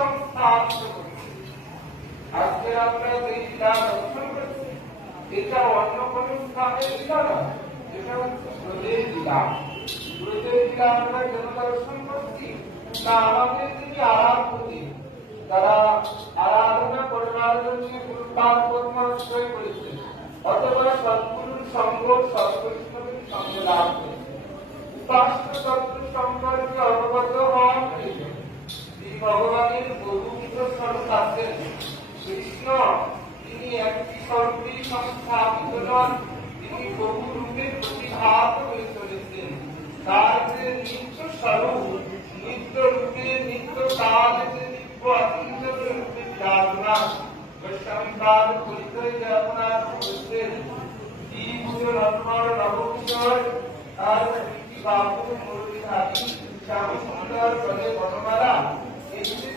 সংস্থা আজকে আমরা এই লীলা দর্শন করছি, এটা অন্য কোন স্থানের লীলা নয়, এটা হচ্ছে ব্রজের লীলা। ব্রজের লীলা আমরা কেন দর্শন করছি? না আমাদের যিনি আরাধনী, তারা আরাধনা করবার জন্য গুরুপাদ কর্ম আশ্রয় করেছেন, অথবা সদ্গুরুর সঙ্গ সৎবৈষ্ণবের সঙ্গ লাভ করেছেন, উপাস্য তত্ত্ব সম্পর্কে অবগত হওয়া হয়েছেন। শ্রী ভগবানের বহুবিধ স্বরূপ আছেন। কৃষ্ণ তিনি একটি স্বরূপেই সংস্থাপিত নন, তিনি বহু রূপে প্রতিভাত হয়ে চলেছেন। তার যে নিত্য স্বরূপ, নিত্য রূপে নিত্য কালে যে দিব্য অতীত রূপে বিরাজমান, গোস্বামীপাদ পরিচয় যে আপনার বলছেন, শ্রী পুজোর অন্মার নবকিশোর আর বাবু মুরলীধারী শ্যাম সুন্দর বলে বনমালা, এই যে